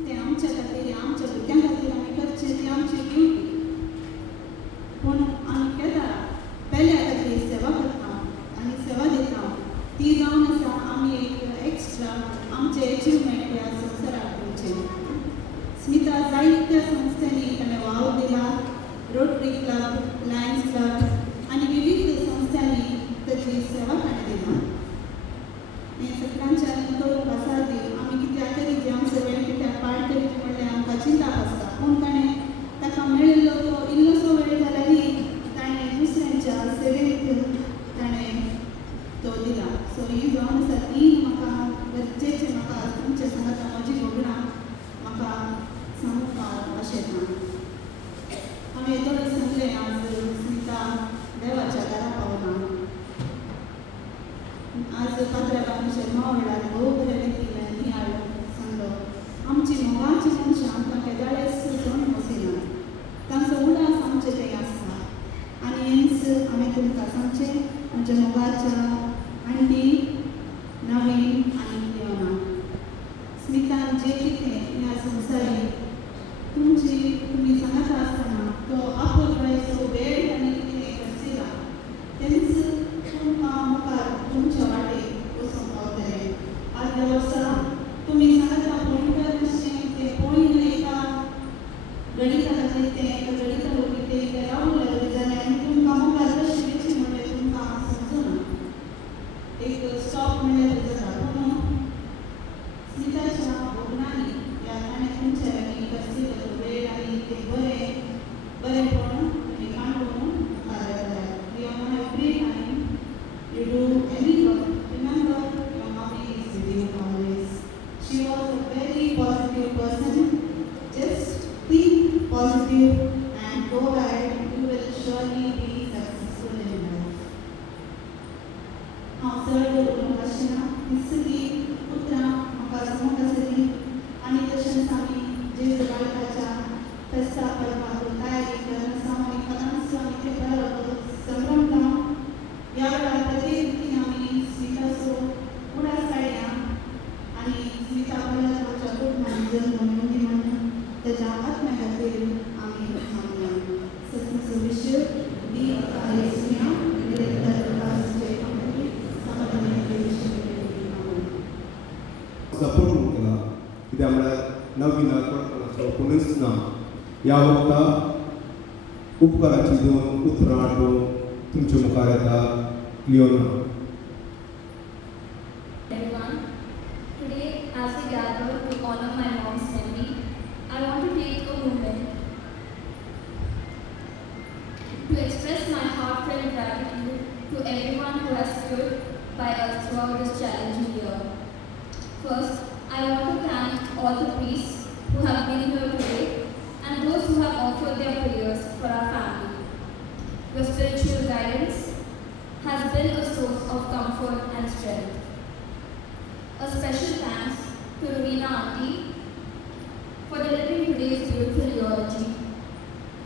तें आमच्या खातीर, आमच्या भुरग्यां खातीर आमी करचें ती आमची ड्युटी. पूण आमी केदार पेल्या खातीर सेवा करता आनी सेवा दिता. ती जावन आसा आमी एक एक्स्ट्रा आमचें एचिवमेंट ह्या संवसाराक दिवचें. स्मिता जायत्या संस्थांनी ताणें वाव दिला. रोटरी क्लब, लायन्स क्लब आनी विविध संस्थांनी ताची सेवा ताणें दिला. हें सगळ्यांच्यान करूंक आसा ती आमी कित्याक करीत जें आमचो वेळ कित्याक पाड करीत म्हणल्यार आमकां चिंता आसता. पूण ताणें ताका मेळिल्लो तो इल्लोसो वेळ जाल्यारय ताणें दुसऱ्यांच्या सेवेक ताणें तो दिला. सो ही जावन आसा तीन म्हाका गरजेचें म्हाका तुमचे सांगता म्हजी भोगणां म्हाका सांगपाक आशेता. हांवें येदोळ सांगलें आज स्मिता देवाच्या घरा पावला. आज पात्रांवान शर्मा वाड्यार भोव बरे रितीन नियाळ सांगलो. आमची मोगाची मनशां आमकां केदाळेस सोडून वसिना. तांचो उडास आमचे थंय आसता. आनी हेंच हांवें तुमकां सांगचें आमच्या मोगाच्या आंटी नवीन आनी लिओना. स्मितान जें कितें ह्या संवसारीक तुमी सांगता आसतना तो आपोवपाचो वेळ आनी कितें करचिला तेंच तुमकां मुखार तुमच्या वाटेक वचूंक पावतलें. आदल्या वर्सा तुमी सांगता पॉयंटर मातशें तें पॉयंट एका गणिता खातीर तें एका गणिता वरवीं तें रावलें जाल्यार तुमकां मुखार कशें वचचें म्हणलें तुमकां समजना. एक स्टॉप म्हणल्यार जाता. पूण स्मिताच्या भोगणांनी ह्या ताणें तुमच्या लागीं करचिल्लो वेळ आनी तें बरेपण आनी काणकोण मुखार येतलें. Leona every time you do any work, remember your mommy is with you always. She was a very positive person. Just think positive and go ahead. You will surely be successful in life. हांव चड उलोवंक आशिना. ही सगळीं उतरां म्हाका सांगूंक आसलीं आनी तशेंच आमी जेजू बाळकाच्या फेस्ताक करपाक तयारी करन आसा आनी खदांच आमी ते बरोबर संभ्रमता. ह्या वेळार प्रत्येक रितीन आमी स्मिताचो उडास काडया आनी स्मिता परत आमच्या कुटुंबांत जल्म मेळूंदी म्हणून तेज्या आत्म्या खातीर आमी मागया. सो विशय बी आलेस्मिया डिरेक्टर स्टेट सपोर्ट म्हणून केला. कित्याक म्हळ्यार नवीन कोणाचो कोणूच ना. ह्या वखदाक उपकाराची दोन उतरां हाडून तुमच्या मुखार येता. Leona. Everyone, today as we gather to honor my mom's memory, I want to take a moment to express my heartfelt gratitude to everyone who has stood by us throughout this challenging year. First, I want to thank all the priests who have been here today and those who have offered their prayers for our family. Your spiritual guidance has been a source of comfort and strength. A special thanks to Auntie, for delivering today's beautiful eulogy,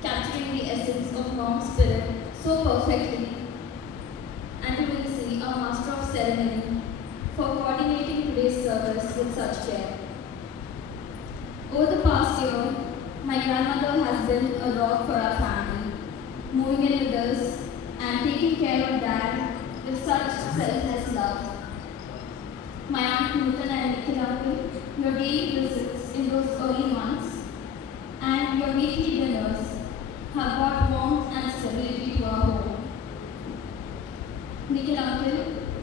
capturing the essence of Mom's spirit so perfectly, and to Lindsay, our master of ceremony, for coordinating today's service with such care. Over the past year, my grandmother has been a rock for our family, moving in with us and taking care of Dad with such selfless love. My Aunt Newton and Nikhil uncle, your daily visits in those early months and your weekly dinners have brought warmth and stability to our home. Nikhil uncle,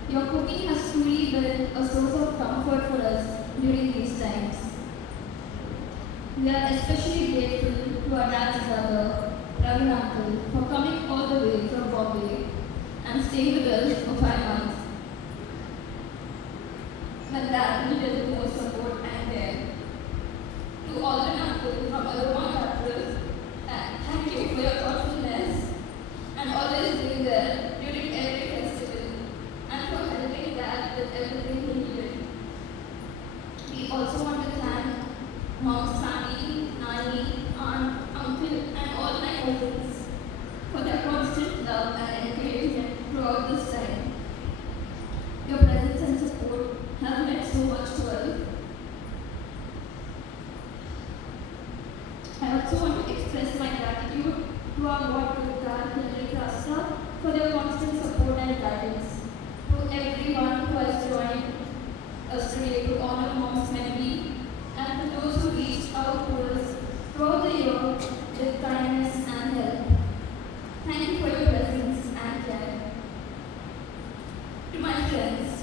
your cooking has truly been a source of comfort for us during these times. We are especially grateful to our dad's brother, Ravi uncle, for coming all the way from Bombay and staying with us for 5 months. When Dad needed the most support and care. To all the uncles from Aroma Caterers, thank you for your thoughtfulness and always being there during every festival and for helping Dad with everything he needed. We also want to thank Mom's family, Nani, aunt, uncle, and all my cousins for their constant love and encouragement throughout this time. Your presence and support have meant so much to us. I also want to express my gratitude to our ward Gurukar, Hilary Rasta, for their constant support and guidance. To everyone who has joined us today to honor Mom's memory, and to those who reached out to us throughout the year with kindness and help. Thank you for your presence and care. To my friends,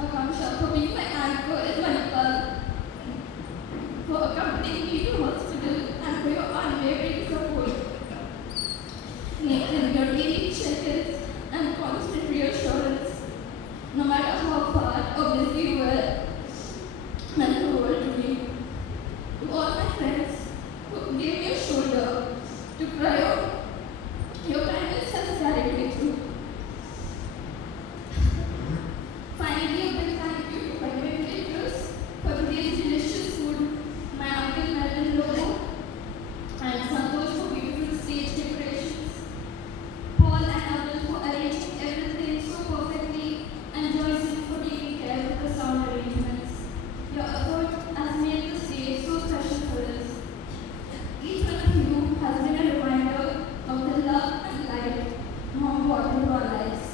Akansha, for being my anchor in my blood, for accompanying me to hospital, and for your unwavering support. Nathan, your daily check-ins and constant reassurance, no matter how far or busy you were, meant the world to me. To all my friends who gave me a shoulder to cry on, your kindness has carried me through. Finally, a big thank you to my caterers for today's delicious food, my uncle Melvin Lobo, and Santosh for beautiful stage decorations, Paul and Abel for arranging everything so perfectly, and Joyce for taking care of the sound arrangements. Your effort has made the stage so special for us. Each one of you has been a reminder of the love and light Mom brought into our lives.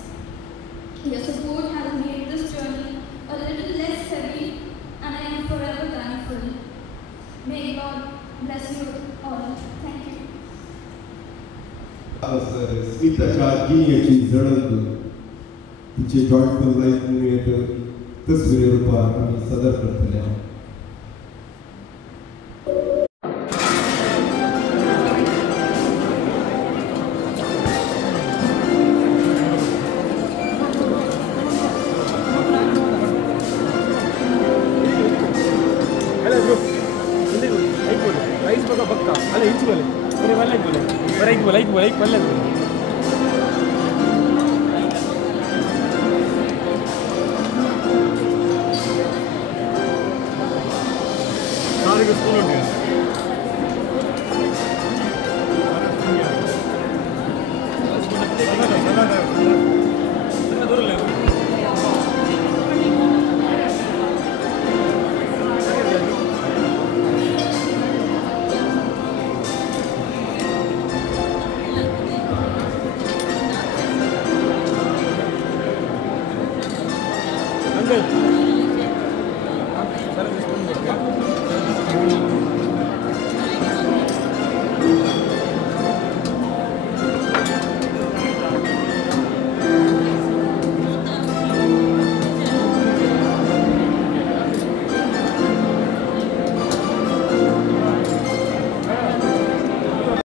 Your support has made this journey a little less heavy, and I am forever thankful. May God bless you all. Thank you. स्मिताच्या जिणेची जळंद तिचे joyful life मुळे तस्वीर रूपात आम्ही सादर करतले